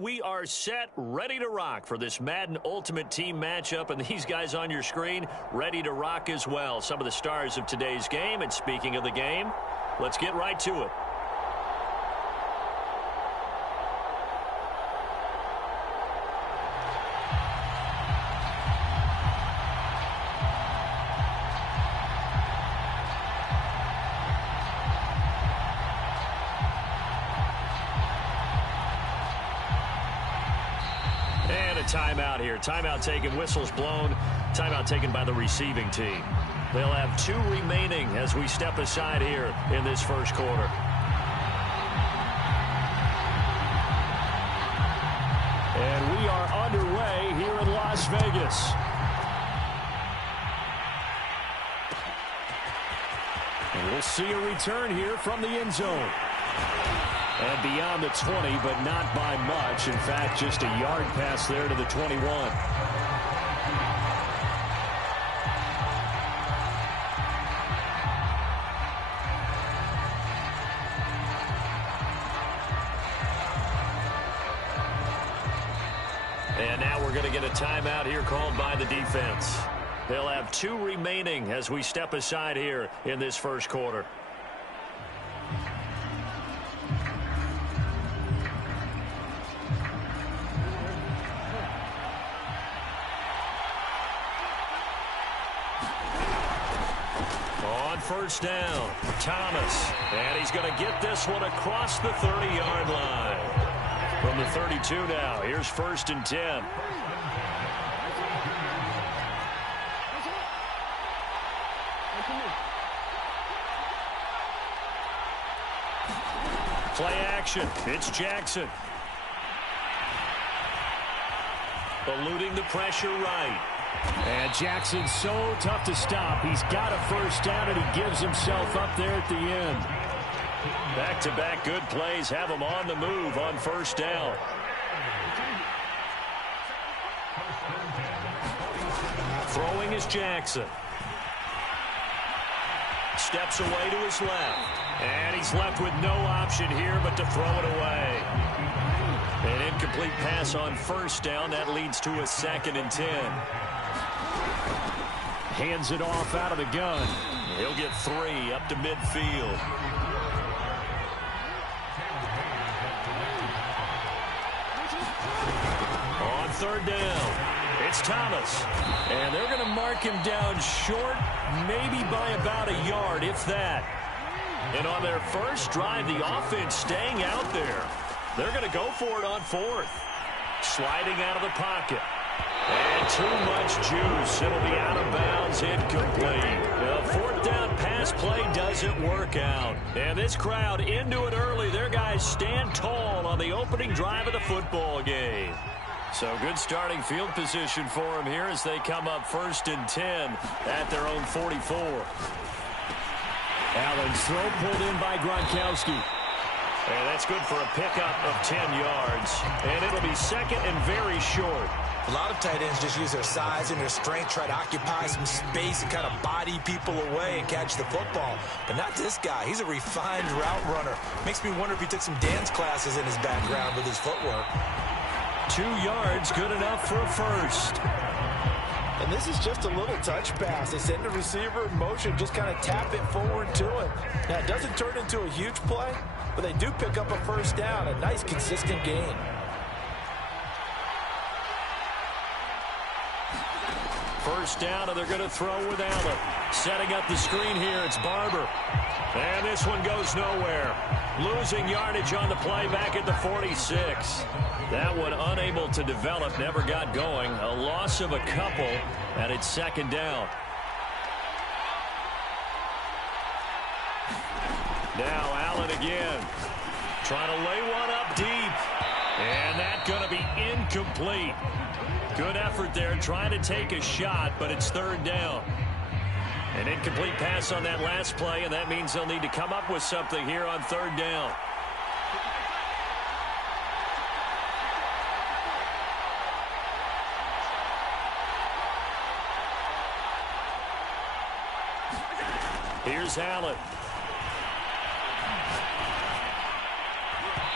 we are set, ready to rock for this Madden Ultimate Team matchup, and these guys on your screen ready to rock as well. Some of the stars of today's game, and speaking of the game, let's get right to it. Timeout here. Timeout taken, whistles blown. Timeout taken by the receiving team. They'll have 2 remaining as we step aside here in this first quarter. And we are underway here in Las Vegas. And we'll see a return here from the end zone. And beyond the 20, but not by much. In fact, just a yard pass there to the 21. And now we're going to get a timeout here called by the defense. They'll have 2 remaining as we step aside here in this first quarter. First down, Thomas, and he's going to get this one across the 30-yard line. From the 32 now, here's 1st and 10. Play action, it's Jackson. Eluding the pressure right. And Jackson's so tough to stop. He's got a first down, and he gives himself up there at the end. Back-to-back good plays have him on the move on first down. Throwing is Jackson. Steps away to his left. And he's left with no option here but to throw it away. An incomplete pass on first down. That leads to a 2nd and 10. Hands it off out of the gun. He'll get 3 up to midfield. On 3rd down, it's Thomas. And they're going to mark him down short, maybe by about a yard, if that. And on their first drive, the offense staying out there. They're going to go for it on 4th. Sliding out of the pocket. And too much juice. It'll be out of bounds, incomplete. The 4th down pass play doesn't work out. And this crowd into it early. Their guys stand tall on the opening drive of the football game. So good starting field position for them here as they come up 1st and 10 at their own 44. Allen's throw pulled in by Gronkowski. And that's good for a pickup of 10 yards. And it'll be 2nd and very short. A lot of tight ends just use their size and their strength, try to occupy some space and kind of body people away and catch the football. But not this guy. He's a refined route runner. Makes me wonder if he took some dance classes in his background with his footwork. 2 yards, good enough for a first. And this is just a little touch pass. They send the receiver in motion, just kind of tap it forward to him. Now, it doesn't turn into a huge play, but they do pick up a first down, a nice, consistent gain. First down, and they're going to throw with Allen. Setting up the screen here, it's Barber. And this one goes nowhere. Losing yardage on the play back at the 46. That one unable to develop, never got going. A loss of a couple, and it's 2nd down. Now Allen again. Trying to lay one up deep. And that's going to be incomplete. Good effort there, trying to take a shot, but it's 3rd down. An incomplete pass on that last play, and that means they'll need to come up with something here on 3rd down. Here's Allen.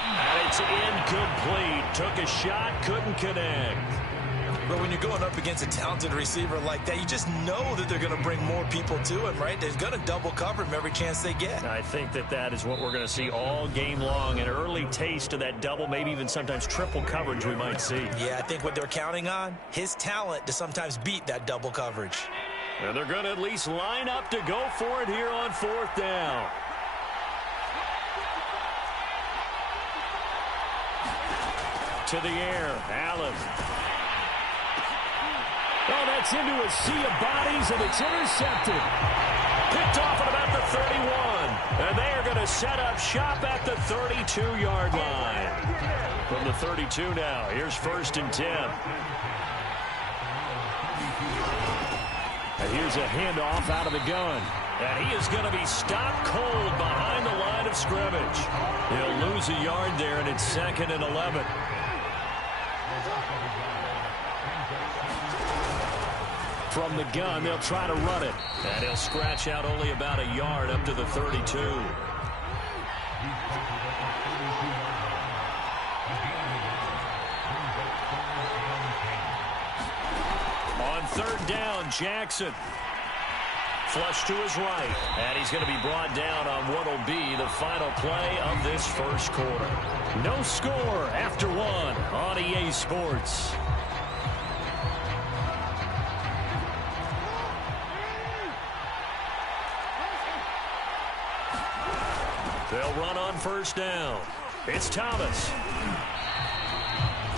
And he It's incomplete. Took a shot, couldn't connect. But when you're going up against a talented receiver like that, you just know that they're going to bring more people to him, right? They're going to double cover him every chance they get. I think that is what we're going to see all game long. An early taste of that double, maybe even sometimes triple coverage we might see. Yeah, I think what they're counting on, his talent to sometimes beat that double coverage. And they're going to at least line up to go for it here on 4th down. To the air, Allen. Oh, that's into a sea of bodies, and it's intercepted. Picked off at about the 31. And they are going to set up shop at the 32-yard line. From the 32 now, here's 1st and 10. And here's a handoff out of the gun. And he is going to be stopped cold behind the line of scrimmage. He'll lose a yard there, and it's 2nd and 11. From the gun, they'll try to run it. And he'll scratch out only about a yard up to the 32. On 3rd down, Jackson. Flush to his right. And he's going to be brought down on what will be the final play of this 1st quarter. No score after 1 on EA Sports. They'll run on 1st down. It's Thomas.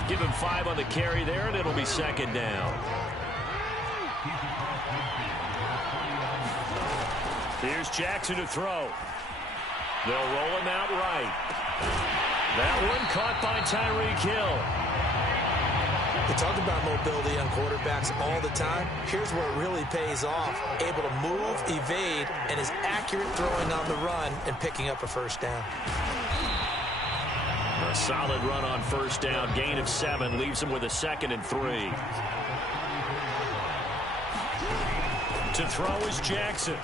Give him 5 on the carry there, and it'll be 2nd down. Here's Jackson to throw. They'll roll him out right. That one caught by Tyreek Hill. We talk about mobility on quarterbacks all the time. Here's where it really pays off. Able to move, evade, and is accurate throwing on the run and picking up a 1st down. A solid run on 1st down. Gain of 7 leaves him with a 2nd and 3. To throw is Jackson.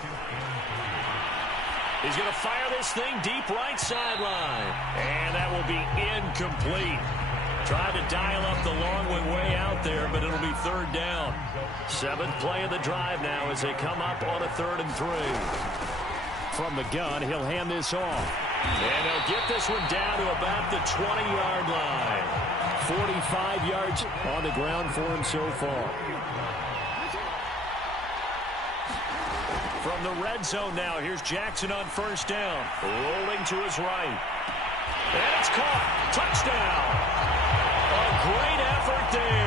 He's going to fire this thing deep right sideline. And that will be incomplete. Tried to dial up the long way out there, but it'll be 3rd down. 7th play of the drive now as they come up on a 3rd and 3. From the gun, he'll hand this off. And he'll get this one down to about the 20-yard line. 45 yards on the ground for him so far. From the red zone now, here's Jackson on 1st down. Rolling to his right. And it's caught. Touchdown. A great effort there.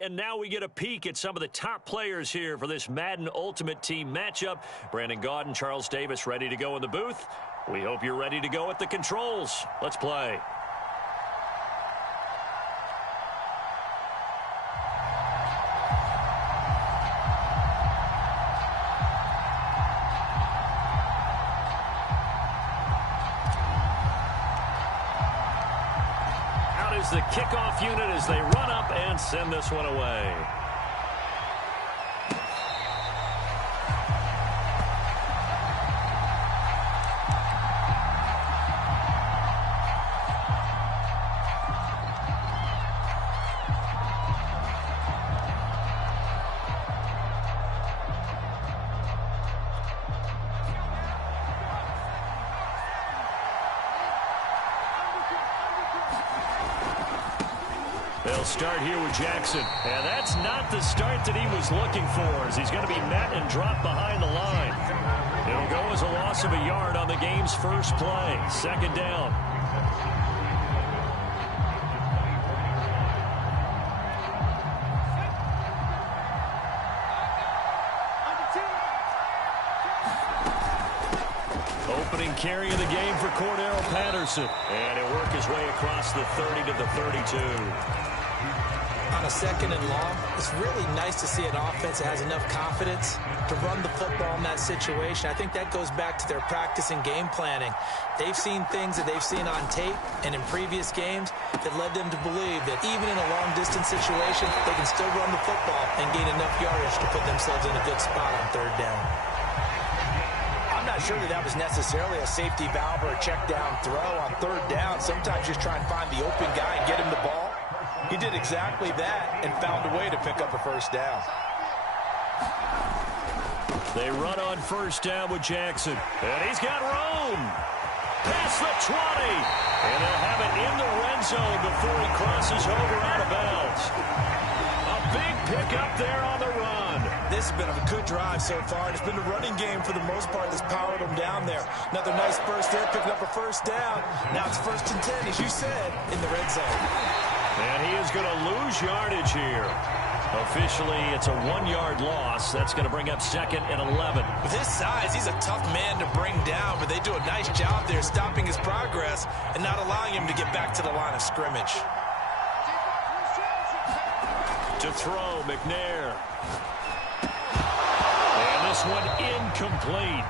And now we get a peek at some of the top players here for this Madden Ultimate Team matchup. Brandon Gaudin, Charles Davis ready to go in the booth. We hope you're ready to go at the controls. Let's play. is the kickoff unit as they run up and send this one away. They'll start here with Jackson. And that's not the start that he was looking for, as he's going to be met and dropped behind the line. It'll go as a loss of a yard on the game's first play. Second down. Opening carry of the game for Cordero Patterson. And he'll work his way across the 30 to the 32. On a second and long, it's really nice to see an offense that has enough confidence to run the football in that situation. I think that goes back to their practice and game planning. They've seen things that they've seen on tape and in previous games that led them to believe that even in a long-distance situation, they can still run the football and gain enough yardage to put themselves in a good spot on third down. I'm not sure that was necessarily a safety valve or a check down throw on third down. Sometimes just try and find the open guy and get him the ball. He did exactly that and found a way to pick up a first down. They run on first down with Jackson. And he's got room. Past the 20. And they'll have it in the red zone before he crosses over out of bounds. A big pickup there on the run. This has been a good drive so far. It's been the running game for the most part that's powered them down there. Another nice burst there, picking up a first down. Now it's 1st and 10, as you said, in the red zone. And he is going to lose yardage here. Officially, it's a 1-yard loss. That's going to bring up 2nd and 11. With his size, he's a tough man to bring down, but they do a nice job there stopping his progress and not allowing him to get back to the line of scrimmage. To throw, McNair. And this one incomplete.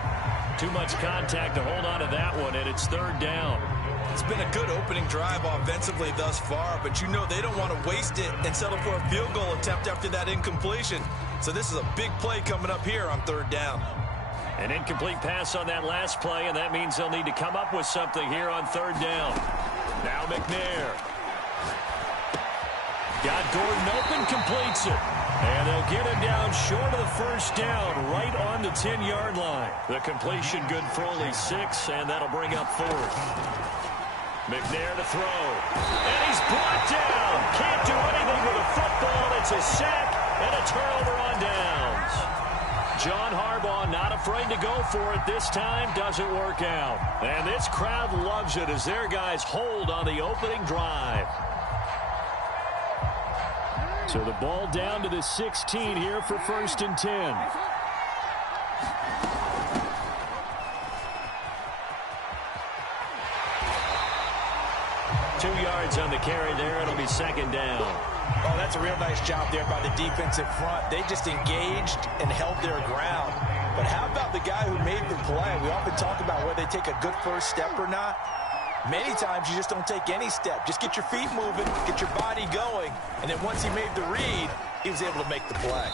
Too much contact to hold on to that one, and it's 3rd down. It's been a good opening drive offensively thus far, but you know they don't want to waste it and settle for a field goal attempt after that incompletion. So this is a big play coming up here on 3rd down. An incomplete pass on that last play, and that means they'll need to come up with something here on 3rd down. Now McNair. Got Gordon open, completes it. And they'll get him down short of the first down, right on the 10-yard line. The completion good for only 6, and that'll bring up 4th. McNair to throw. And he's brought down. Can't do anything with a football. It's a sack and a turnover on downs. John Harbaugh not afraid to go for it this time. Doesn't work out. And this crowd loves it as their guys hold on the opening drive. So the ball down to the 16 here for 1st and 10. 2 yards on the carry there. It'll be 2nd down. Oh, that's a real nice job there by the defensive front. They just engaged and held their ground. But how about the guy who made the play? We often talk about whether they take a good first step or not. Many times you just don't take any step. Just get your feet moving, get your body going, and then once he made the read, he was able to make the play.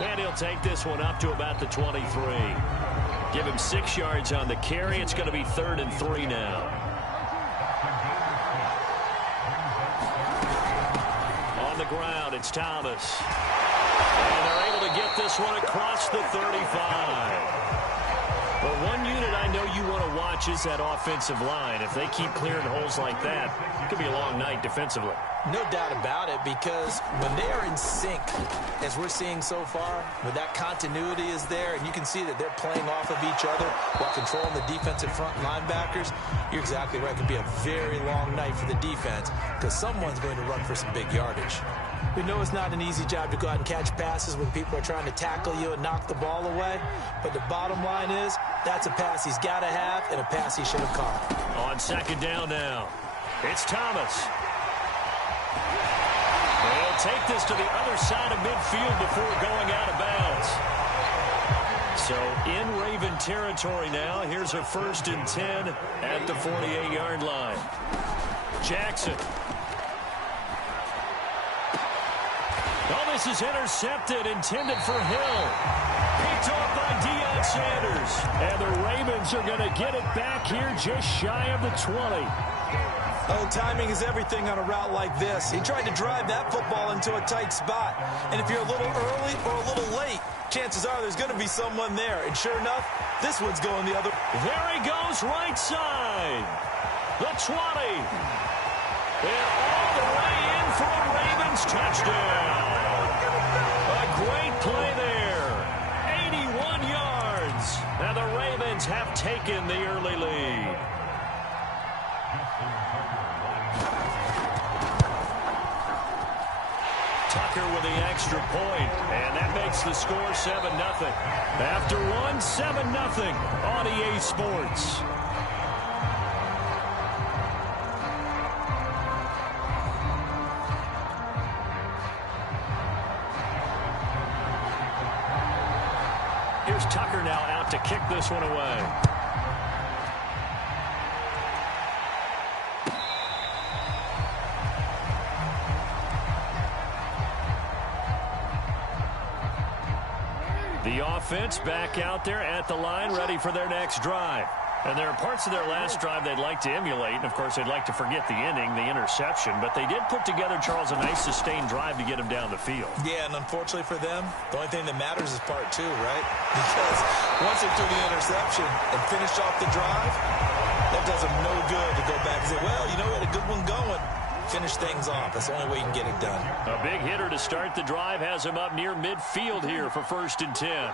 And he'll take this one up to about the 23. Give him 6 yards on the carry. It's going to be 3rd and 3 now. On the ground, it's Thomas. And they're able to get this one across the 35. Well, one unit I know you want to watch is that offensive line. If they keep clearing holes like that, it could be a long night defensively. No doubt about it, because when they are in sync, as we're seeing so far, when that continuity is there, and you can see that they're playing off of each other while controlling the defensive front linebackers, you're exactly right. It could be a very long night for the defense, because someone's going to run for some big yardage. We know it's not an easy job to go out and catch passes when people are trying to tackle you and knock the ball away, but the bottom line is that's a pass he's got to have and a pass he should have caught. On 2nd down now, it's Thomas. They'll take this to the other side of midfield before going out of bounds. So in Raven territory now, here's a 1st and 10 at the 48-yard line. Jackson. Oh, this is intercepted, intended for Hill. Picked off by Deion Sanders. And the Ravens are going to get it back here just shy of the 20. Oh, timing is everything on a route like this. He tried to drive that football into a tight spot. And if you're a little early or a little late, chances are there's going to be someone there. And sure enough, this one's going the other. There he goes, right side. The 20. And all the way in for a Ravens touchdown. A great play there. 81 yards. And the Ravens have taken the early lead. Tucker with the extra point, and that makes the score 7-0. After one, 7-0 on EA Sports. Here's Tucker now out to kick this one away. The offense back out there at the line, ready for their next drive. And there are parts of their last drive they'd like to emulate. And, of course, they'd like to forget the inning, the interception. But they did put together, Charles, a nice sustained drive to get them down the field. Yeah, and unfortunately for them, the only thing that matters is part two, right? Because once they threw the interception and finished off the drive, that does them no good to go back and say, well, you know, we had a good one going. Finish things off. That's the only way you can get it done. A big hitter to start the drive has him up near midfield here for 1st and 10.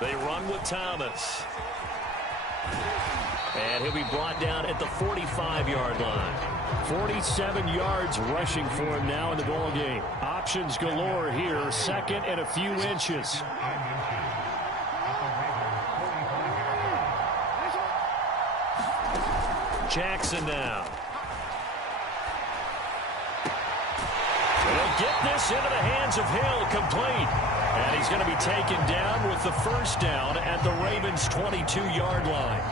They run with Thomas. And he'll be brought down at the 45-yard line. 47 yards rushing for him now in the ball game. Options galore here. Second and a few inches. Jackson now. They'll get this into the hands of Hill, complete. And he's going to be taken down with the first down at the Ravens' 22-yard line.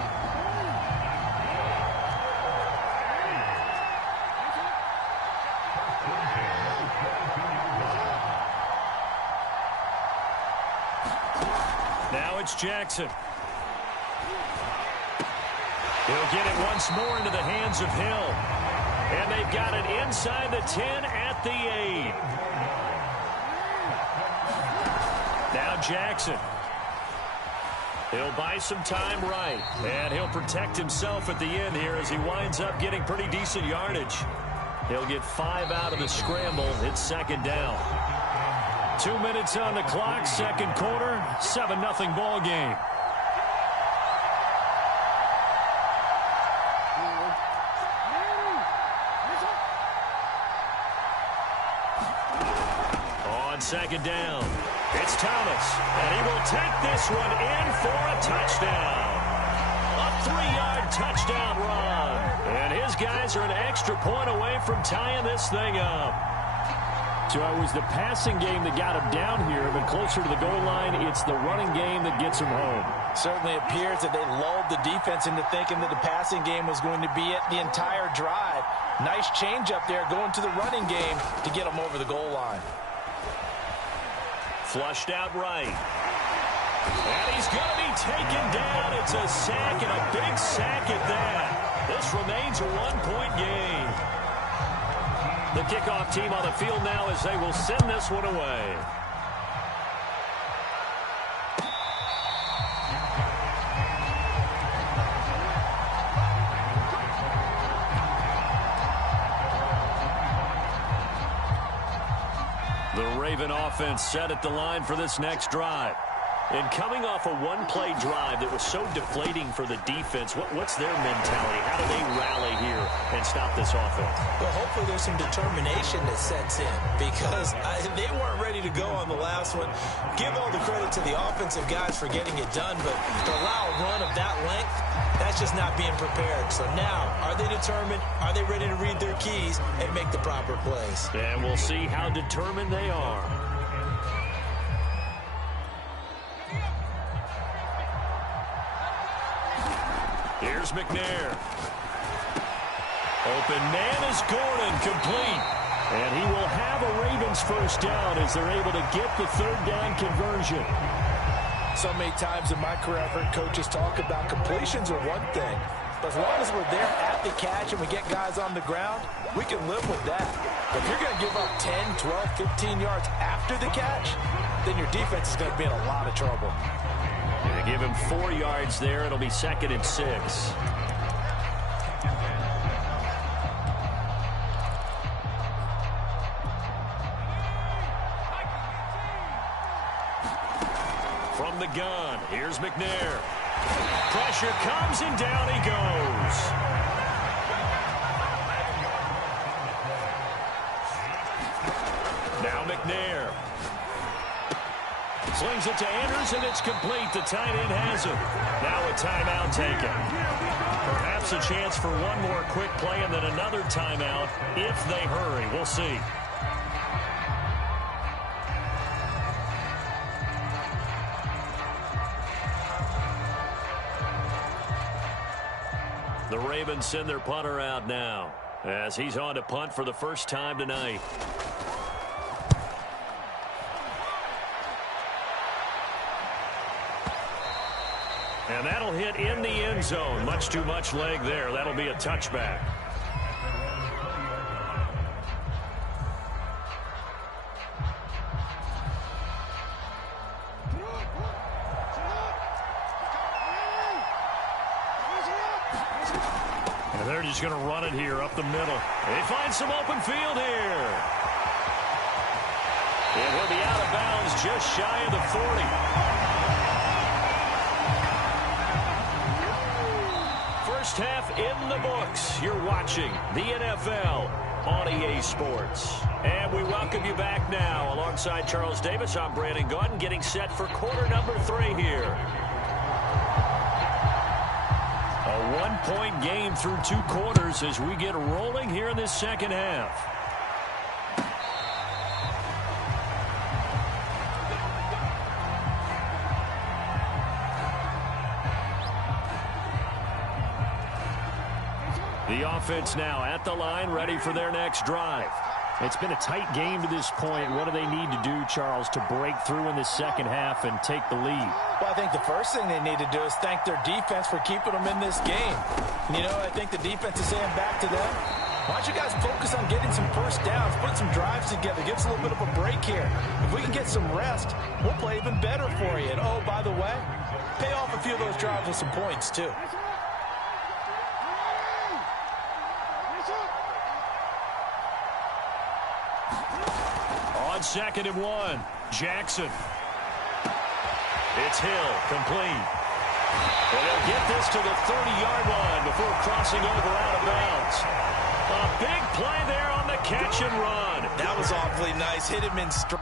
Now it's Jackson. He'll get it once more into the hands of Hill. And they've got it inside the 10 at the 8. Now Jackson. He'll buy some time right. And he'll protect himself at the end here as he winds up getting pretty decent yardage. He'll get 5 out of the scramble. It's 2nd down. 2 minutes on the clock, 2nd quarter, 7-0 ball game. On 2nd down, it's Thomas, and he will take this one in for a touchdown. A 3-yard touchdown run. And his guys are an extra point away from tying this thing up. So it was the passing game that got him down here, but closer to the goal line, it's the running game that gets him home. Certainly appears that they lulled the defense into thinking that the passing game was going to be it the entire drive. Nice change up there going to the running game to get them over the goal line. Flushed out right. And he's going to be taken down. It's a sack, and a big sack at that. This remains a 1-point game. The kickoff team on the field now as they will send this one away. The Raven offense set at the line for this next drive. And coming off a one-play drive that was so deflating for the defense, what's their mentality? How do they rally here and stop this offense? Well, hopefully there's some determination that sets in because they weren't ready to go on the last one. Give all the credit to the offensive guys for getting it done, but to allow a run of that length, that's just not being prepared. So now, are they determined? Are they ready to read their keys and make the proper plays? And we'll see how determined they are. Here's McNair. Open man is Gordon, complete. And he will have a Ravens first down as they're able to get the third down conversion. So many times in my career I've heard coaches talk about completions are one thing. But as long as we're there at the catch and we get guys on the ground, we can live with that. But if you're going to give up 10, 12, 15 yards after the catch, then your defense is going to be in a lot of trouble. They give him 4 yards there. It'll be 2nd and 6. From the gun, here's McNair. Pressure comes and down he goes. Now McNair. Slings it to Andrews, and it's complete. The tight end has it. Now a timeout taken. Perhaps a chance for one more quick play and then another timeout if they hurry. We'll see. The Ravens send their punter out now as he's on to punt for the first time tonight. And that'll hit in the end zone. Much too much leg there. That'll be a touchback. And they're just going to run it here up the middle. They find some open field here. It will be out of bounds just shy of the 40. First half in the books. You're watching the NFL on EA Sports. And we welcome you back now. Alongside Charles Davis, I'm Brandon Gaudin, getting set for quarter number 3 here. A one-point game through 2 quarters as we get rolling here in this second half. The offense now at the line, ready for their next drive. It's been a tight game to this point. What do they need to do, Charles, to break through in the second half and take the lead? Well, I think the first thing they need to do is thank their defense for keeping them in this game. You know, I think the defense is saying back to them, why don't you guys focus on getting some first downs, put some drives together, give us a little bit of a break here. If we can get some rest, we'll play even better for you. And, oh, by the way, pay off a few of those drives with some points, too. On 2nd and 1, Jackson. It's Hill, complete. And they'll get this to the 30-yard line before crossing over out of bounds. A big play there on the catch and run. That was awfully nice. Hit him in stride.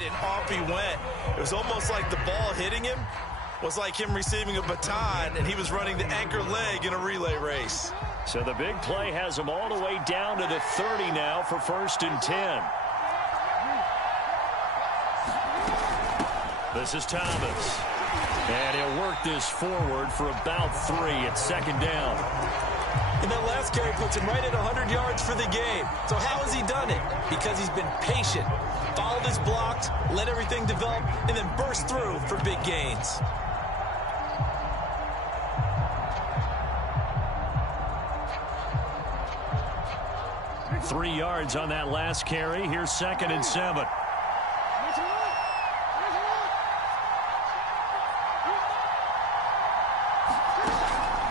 And off he went. It was almost like the ball hitting him was like him receiving a baton, and he was running the anchor leg in a relay race. So the big play has him all the way down to the 30 now for 1st and 10. This is Thomas. And he'll work this forward for about 3 at 2nd down. And that last carry puts him right at 100 yards for the game. So how has he done it? Because he's been patient, followed his blocks, let everything develop, and then burst through for big gains. Three yards on that last carry. Here's 2nd and 7.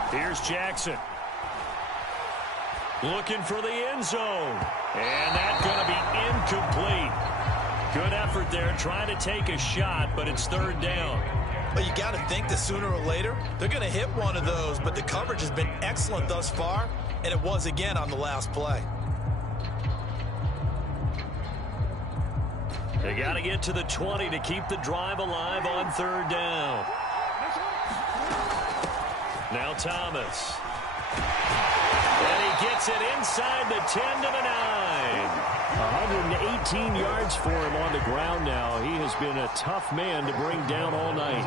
Here's Jackson. Looking for the end zone. And that's going to be incomplete. Good effort there trying to take a shot, but it's 3rd down. But you got to think that sooner or later, they're going to hit one of those. But the coverage has been excellent thus far, and it was again on the last play. They got to get to the 20 to keep the drive alive on 3rd down. Now Thomas. And he gets it inside the 10 to the 9. 118 yards for him on the ground now. He has been a tough man to bring down all night.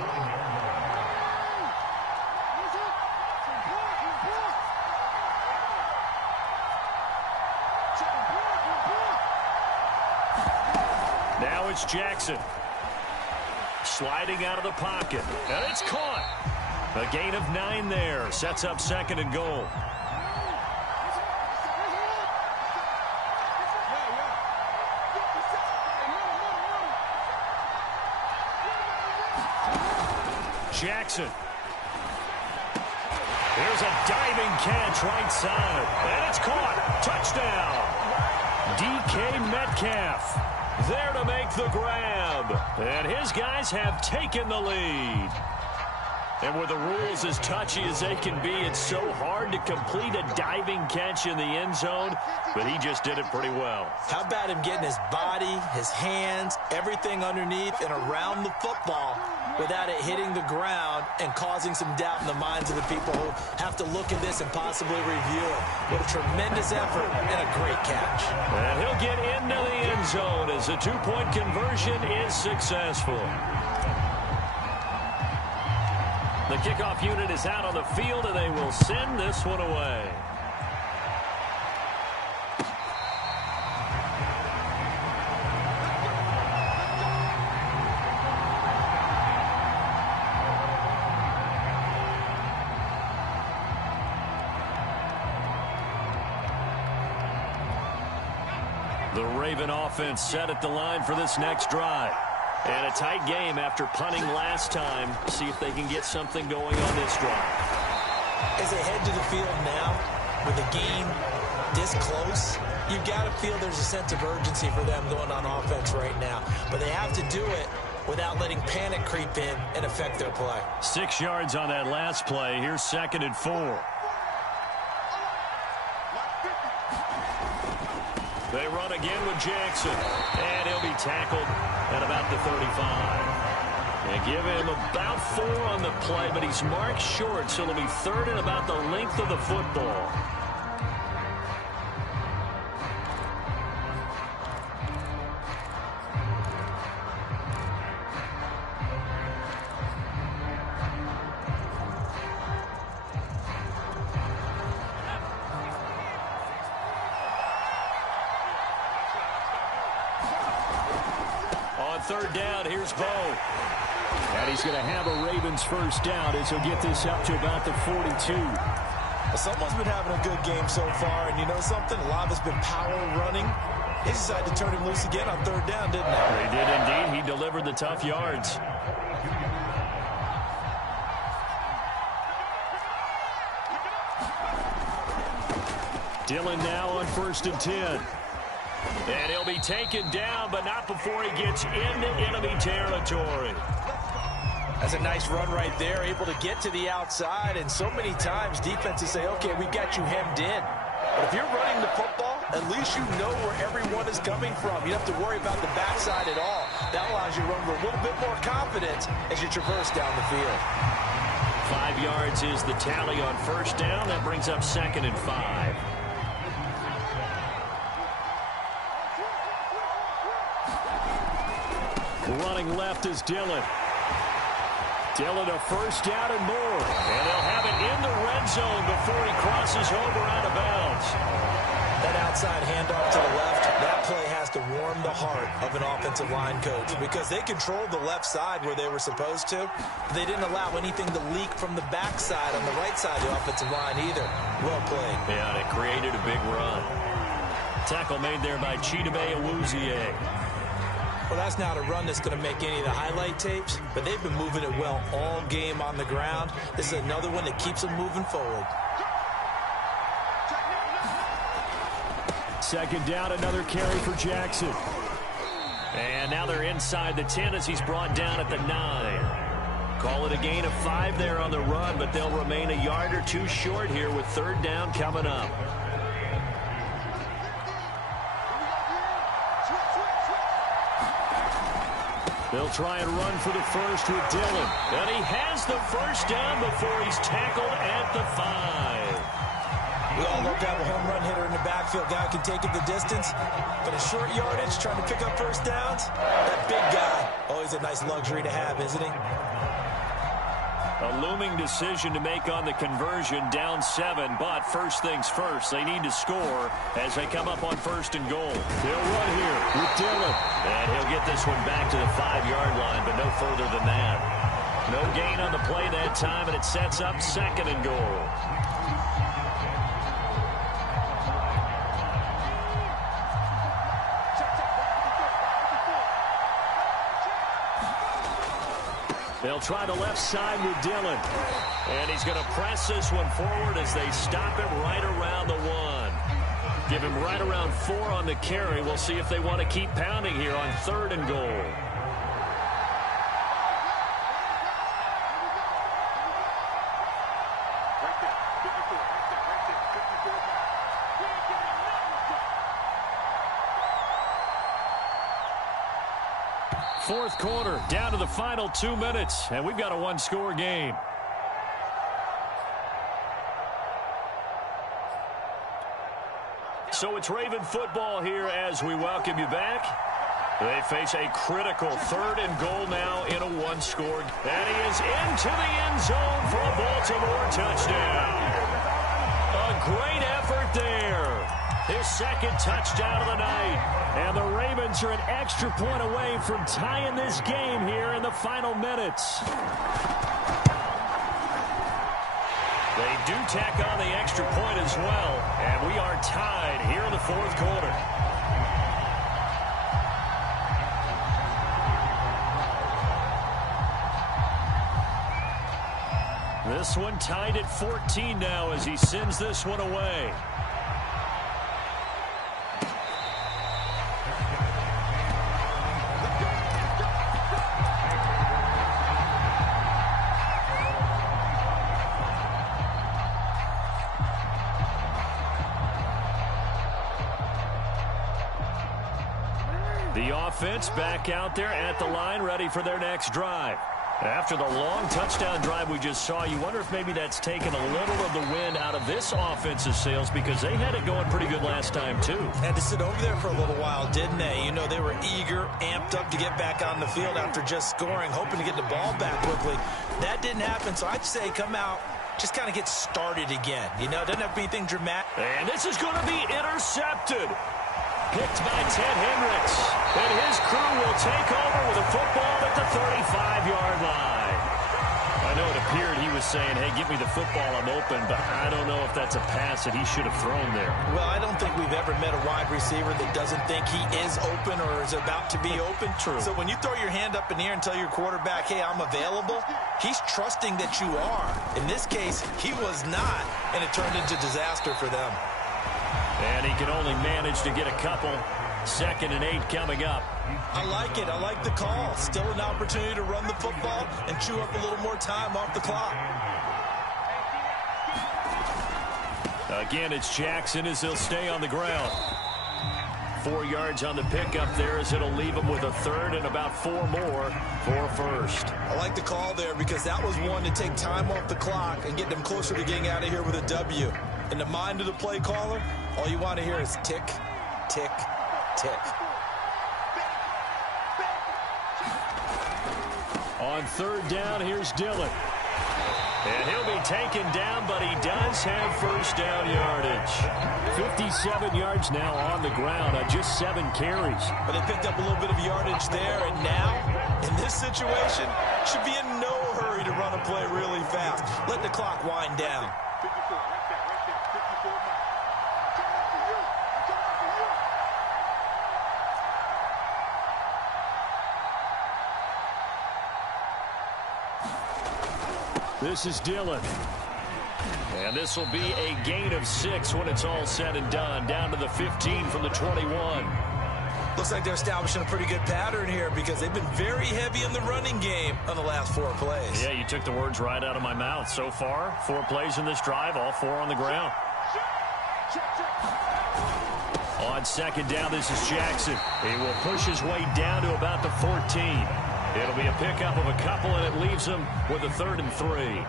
Now it's Jackson. Sliding out of the pocket. And it's caught. A gain of 9 there. Sets up 2nd and goal. Jackson. Here's a diving catch right side. And it's caught. Touchdown. DK Metcalf there to make the grab. And his guys have taken the lead. And with the rules as touchy as they can be, it's so hard to complete a diving catch in the end zone, but he just did it pretty well. How about him getting his body, his hands, everything underneath and around the football without it hitting the ground and causing some doubt in the minds of the people who have to look at this and possibly review it. What a tremendous effort and a great catch. And he'll get into the end zone as the 2-point conversion is successful. The kickoff unit is out on the field, and they will send this one away. The Raven offense set at the line for this next drive. And a tight game after punting last time. See if they can get something going on this drive. As they head to the field now, with the game this close, you got to feel there's a sense of urgency for them going on offense right now. But they have to do it without letting panic creep in and affect their play. 6 yards on that last play. Here's 2nd and 4. They run again with Jackson. And he'll be tackled at about the 35. And give him about 4 on the play, but he's marked short, so it'll be 3rd and about the length of the football. On 3rd down, here's Bo. And he's going to have a Ravens first down as he'll get this up to about the 42. Well, someone's been having a good game so far, and you know something? A lot of it's been power running. They decided to turn him loose again on 3rd down, didn't they? They did indeed. He delivered the tough yards. Dillon now on 1st and 10. And he'll be taken down, but not before he gets into enemy territory. That's a nice run right there, able to get to the outside. And so many times defenses say, okay, we got you hemmed in. But if you're running the football, at least you know where everyone is coming from. You don't have to worry about the backside at all. That allows you to run with a little bit more confidence as you traverse down the field. 5 yards is the tally on first down. That brings up 2nd and 5. Running left is Dillon. Dillon a first down and more. And they'll have it in the red zone before he crosses over out of bounds. That outside handoff to the left, that play has to warm the heart of an offensive line coach because they controlled the left side where they were supposed to. They didn't allow anything to leak from the backside on the right side of the offensive line either. Well played. Yeah, and it created a big run. Tackle made there by Shiba Awuzie. Well, that's not a run that's going to make any of the highlight tapes, but they've been moving it well all game on the ground. This is another one that keeps them moving forward. 2nd down, another carry for Jackson. And now they're inside the 10 as he's brought down at the 9. Call it a gain of 5 there on the run, but they'll remain a yard or two short here with 3rd down coming up. They'll try and run for the first with Dillon. And he has the first down before he's tackled at the 5. We all love to have a home run hitter in the backfield. Guy can take it the distance. But a short yardage, trying to pick up first downs, that big guy, always a nice luxury to have, isn't he? A looming decision to make on the conversion, down 7, but first things first, they need to score as they come up on 1st and goal. They'll run here with Dillon. And he'll get this one back to the 5-yard line, but no further than that. No gain on the play that time, and it sets up 2nd and goal. They'll try the left side with Dillon. And he's going to press this one forward as they stop him right around the 1. Give him right around 4 on the carry. We'll see if they want to keep pounding here on 3rd and goal. Fourth quarter, down to the final 2 minutes, and we've got a 1-score game. So it's Raven football here as we welcome you back. They face a critical 3rd and goal now in a 1-score. And he is into the end zone for a Baltimore touchdown. A great effort there. His 2nd touchdown of the night. And the Ravens are an extra point away from tying this game here in the final minutes. They do tack on the extra point as well. And we are tied here in the 4th quarter. This one tied at 14 now as he sends this one away. The offense back out there at the line, ready for their next drive. After the long touchdown drive we just saw, you wonder if maybe that's taken a little of the wind out of this offense's sails because they had it going pretty good last time, too. Had to sit over there for a little while, didn't they? You know, they were eager, amped up to get back on the field after just scoring, hoping to get the ball back quickly. That didn't happen, so I'd say come out, just kind of get started again. You know, it doesn't have to be anything dramatic. And this is going to be intercepted. Picked by Ted Hendricks. And his crew will take over with a football at the 35-yard line. I know it appeared he was saying, hey, give me the football, I'm open, but I don't know if that's a pass that he should have thrown there. Well, I don't think we've ever met a wide receiver that doesn't think he is open or is about to be open. True. So when you throw your hand up in the air and tell your quarterback, hey, I'm available, he's trusting that you are. In this case, he was not, and it turned into disaster for them. And he can only manage to get a couple. 2nd and 8 coming up. I like it. I like the call. Still an opportunity to run the football and chew up a little more time off the clock. Again, it's Jackson as he'll stay on the ground. 4 yards on the pickup there as it'll leave him with a third and about 4 more for first. I like the call there because that was one to take time off the clock and get them closer to getting out of here with a W. In the mind of the play caller, all you want to hear is tick, tick, tick. On third down, here's Dillon. And he'll be taken down, but he does have first down yardage. 57 yards now on the ground on just 7 carries. But they picked up a little bit of yardage there, and now, in this situation, should be in no hurry to run a play really fast. Let the clock wind down. This is Dillon. And this will be a gain of 6 when it's all said and done. Down to the 15 from the 21. Looks like they're establishing a pretty good pattern here because they've been very heavy in the running game on the last 4 plays. Yeah, you took the words right out of my mouth. So far, 4 plays in this drive, all 4 on the ground. On second down, this is Jackson. He will push his way down to about the 14. It'll be a pickup of a couple, and it leaves him with a 3rd and 3.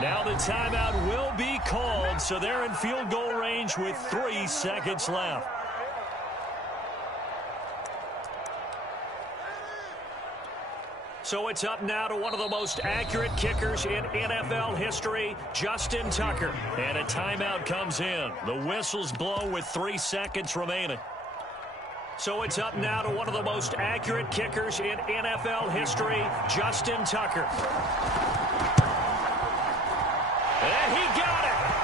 Now the timeout will be called, so they're in field goal range with 3 seconds left. So it's up now to one of the most accurate kickers in NFL history, Justin Tucker. And a timeout comes in. The whistles blow with 3 seconds remaining. So it's up now to one of the most accurate kickers in NFL history, Justin Tucker. And he got it!